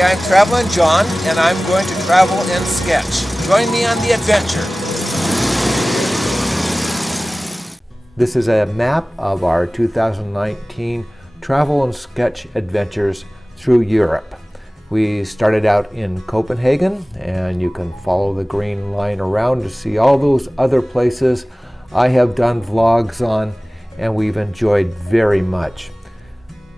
Hi, I'm Traveling John, and I'm going to travel and sketch. Join me on the adventure. This is a map of our 2019 travel and sketch adventures through Europe. We started out in Copenhagen, and you can follow the green line around to see all those other places I have done vlogs on, and we've enjoyed very much.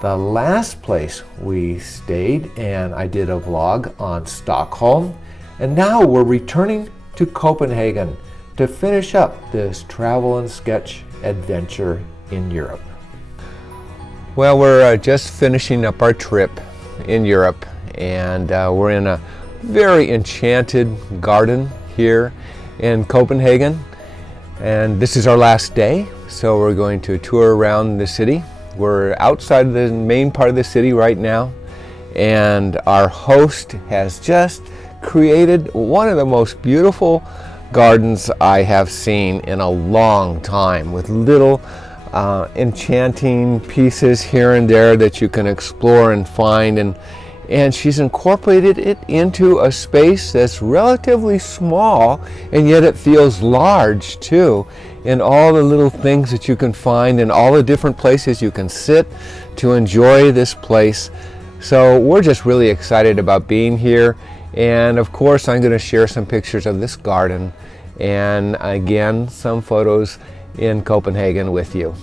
The last place we stayed, and I did a vlog on Stockholm, and now we're returning to Copenhagen to finish up this travel and sketch adventure in Europe. Well, we're just finishing up our trip in Europe, and we're in a very enchanted garden here in Copenhagen, and this is our last day, so we're going to tour around the city. We're outside the main part of the city right now, and our host has just created one of the most beautiful gardens I have seen in a long time, with little enchanting pieces here and there that you can explore and find, and she's incorporated it into a space that's relatively small, and yet it feels large too, in all the little things that you can find and all the different places you can sit to enjoy this place. So we're just really excited about being here, and of course I'm going to share some pictures of this garden and again some photos in Copenhagen with you.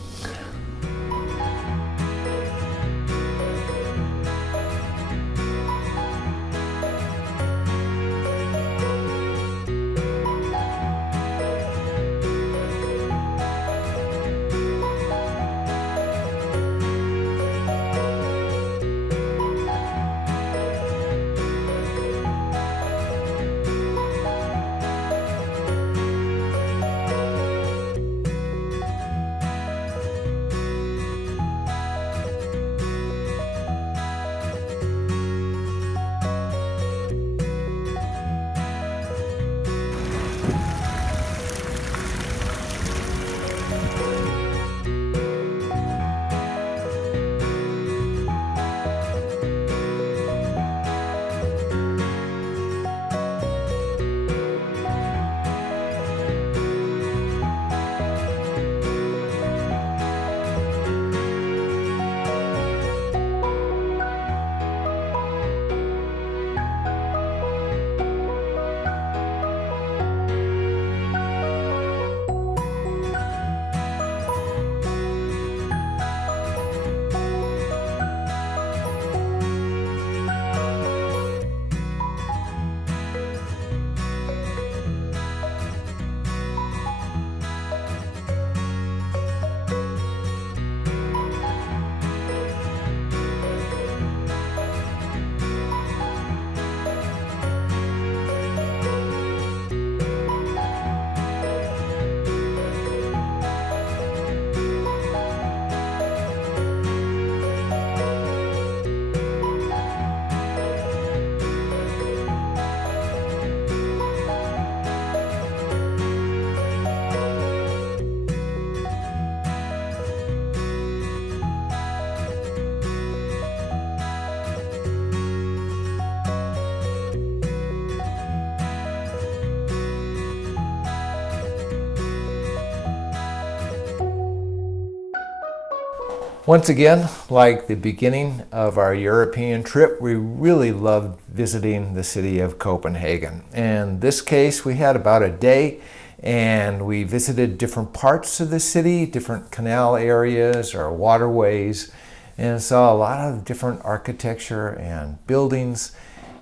Once again, like the beginning of our European trip, we really loved visiting the city of Copenhagen. In this case, we had about a day, and we visited different parts of the city, different canal areas or waterways, and saw a lot of different architecture and buildings,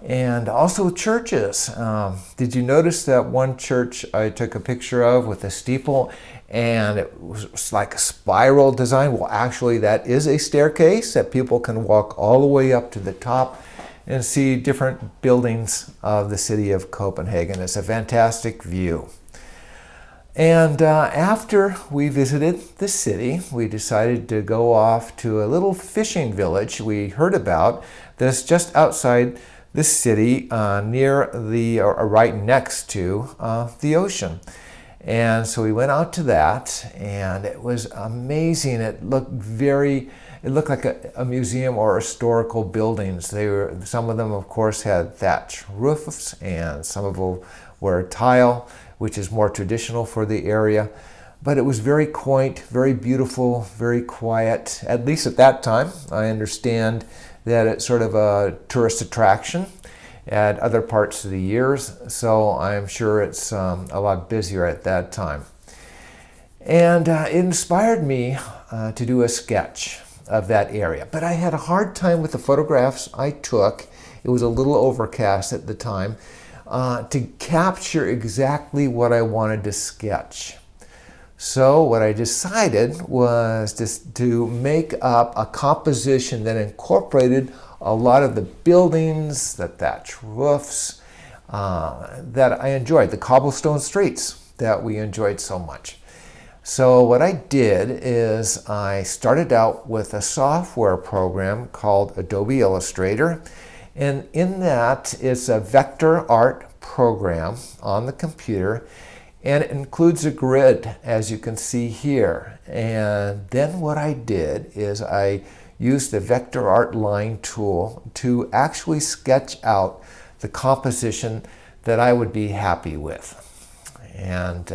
and also churches. Did you notice that one church I took a picture of with a steeple, and it was like a spiral design? Well, actually that is a staircase that people can walk all the way up to the top and see different buildings of the city of Copenhagen. It's a fantastic view. And after we visited the city, we decided to go off to a little fishing village we heard about that's just outside the city, near the, or right next to the ocean. And so we went out to that, and it was amazing. It looked very it looked like a museum or historical buildings. Some of them, of course, had thatch roofs, and some of them were tile, which is more traditional for the area. But it was very quaint, very beautiful, very quiet, at least at that time. I understand that it's sort of a tourist attraction at other parts of the years, so I'm sure it's a lot busier at that time. And it inspired me to do a sketch of that area. But I had a hard time with the photographs I took. It was a little overcast at the time, to capture exactly what I wanted to sketch. So what I decided was just to make up a composition that incorporated a lot of the buildings, the thatch roofs that I enjoyed, the cobblestone streets that we enjoyed so much. So what I did is I started out with a software program called Adobe Illustrator, and in that it's a vector art program on the computer, and it includes a grid, as you can see here. And then what I did is I used the vector art line tool to actually sketch out the composition that I would be happy with. And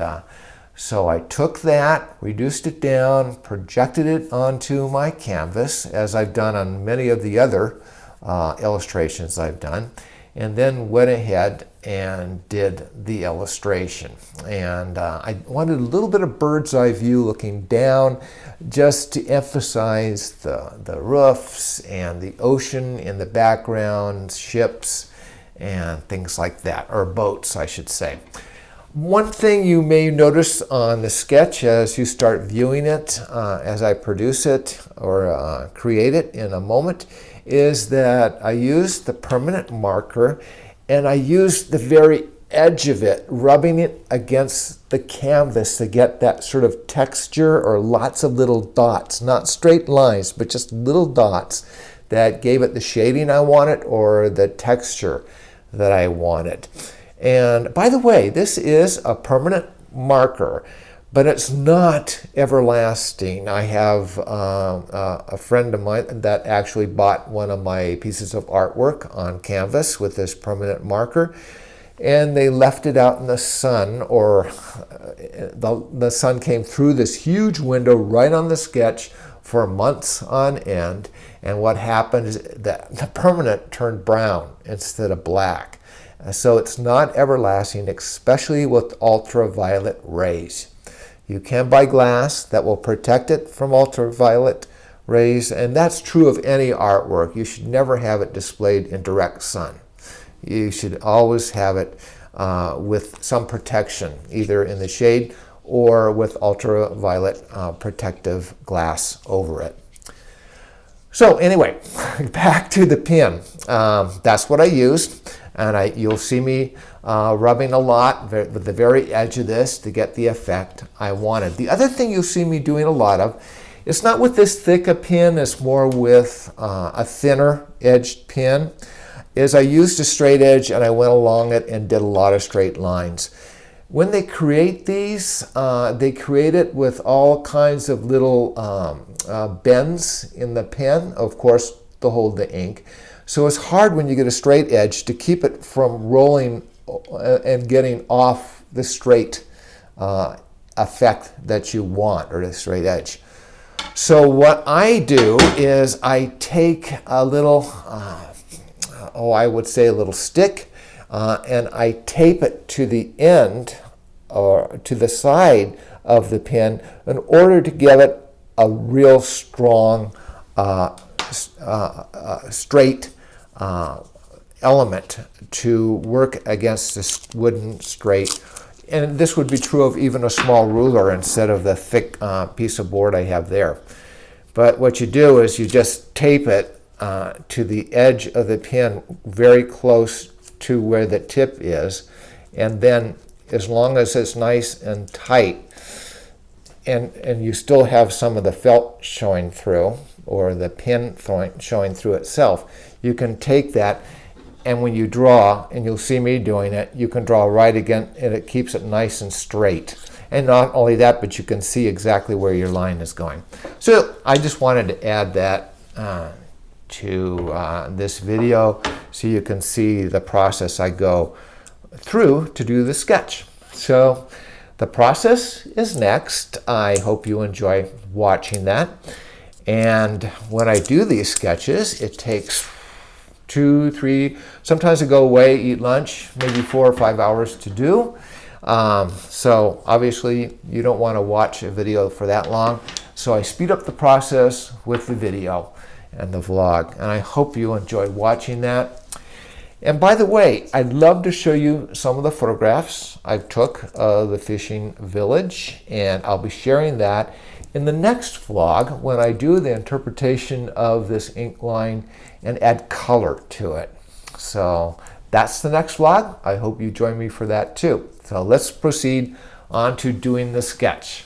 so I took that, reduced it down, projected it onto my canvas, as I've done on many of the other illustrations I've done, and then went ahead and did the illustration. And I wanted a little bit of bird's eye view looking down, just to emphasize the roofs and the ocean in the background, ships and things like that, or boats, I should say. One thing you may notice on the sketch as you start viewing it, as I produce it or create it in a moment, is that I use the permanent marker, and I use the very edge of it, rubbing it against the canvas to get that sort of texture, or lots of little dots, not straight lines, but just little dots that gave it the shading I wanted or the texture that I wanted. And by the way, this is a permanent marker, but it's not everlasting. I have a friend of mine that actually bought one of my pieces of artwork on canvas with this permanent marker, and they left it out in the sun, or the sun came through this huge window right on the sketch for months on end, and what happened is that the permanent turned brown instead of black. So it's not everlasting, especially with ultraviolet rays. You can buy glass that will protect it from ultraviolet rays, and that's true of any artwork. You should never have it displayed in direct sun. You should always have it with some protection, either in the shade or with ultraviolet protective glass over it. So anyway, back to the pin. That's what I used, and you'll see me rubbing a lot with the very edge of this to get the effect I wanted. The other thing you'll see me doing a lot of, it's not with this thick a pin, it's more with a thinner edged pin, is I used a straight edge and I went along it and did a lot of straight lines. When they create these, they create it with all kinds of little bends in the pen, of course, to hold the ink. So it's hard when you get a straight edge to keep it from rolling and getting off the straight effect that you want, or the straight edge. So what I do is I take a little, I would say a little stick, and I tape it to the end or to the side of the pen in order to give it a real strong straight element to work against this wooden straight. And this would be true of even a small ruler instead of the thick piece of board I have there. But what you do is you just tape it to the edge of the pen, very close to where the tip is, and then as long as it's nice and tight, and you still have some of the felt showing through, or the pin showing through itself, you can take that, and when you draw, and you'll see me doing it, you can draw right again, and it keeps it nice and straight. And not only that, but you can see exactly where your line is going. So I just wanted to add that to this video so you can see the process I go through to do the sketch. So the process is next. I hope you enjoy watching that. And when I do these sketches, it takes 2, 3, sometimes I go away, eat lunch, maybe 4 or 5 hours to do. So obviously you don't want to watch a video for that long. So I speed up the process with the video and the vlog. And I hope you enjoy watching that. And by the way, I'd love to show you some of the photographs I took of the fishing village, and I'll be sharing that in the next vlog when I do the interpretation of this ink line and add color to it. So that's the next vlog. I hope you join me for that too. So let's proceed on to doing the sketch.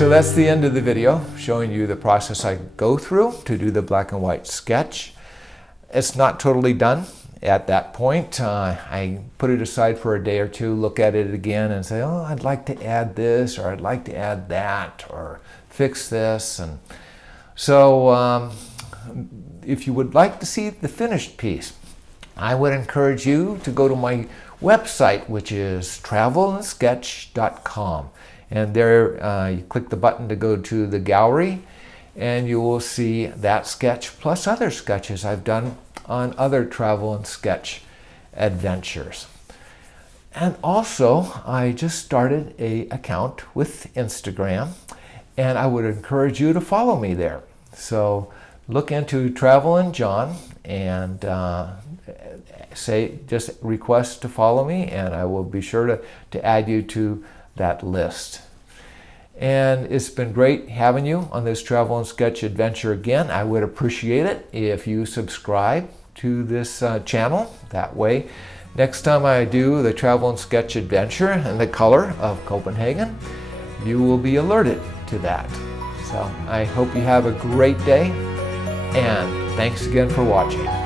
So that's the end of the video, showing you the process I go through to do the black and white sketch. It's not totally done at that point. I put it aside for a day or two, look at it again and say, oh, I'd like to add this, or I'd like to add that, or fix this. And so if you would like to see the finished piece, I would encourage you to go to my website, which is travelandsketch.com. And there you click the button to go to the gallery, and you will see that sketch plus other sketches I've done on other travel and sketch adventures. And also, I just started an account with Instagram, and I would encourage you to follow me there. So look into Travel and John and just request to follow me, and I will be sure to add you to that list. And it's been great having you on this Travel and Sketch adventure again. I would appreciate it if you subscribe to this channel. That way, next time I do the Travel and Sketch adventure in the color of Copenhagen, you will be alerted to that. So I hope you have a great day, and thanks again for watching.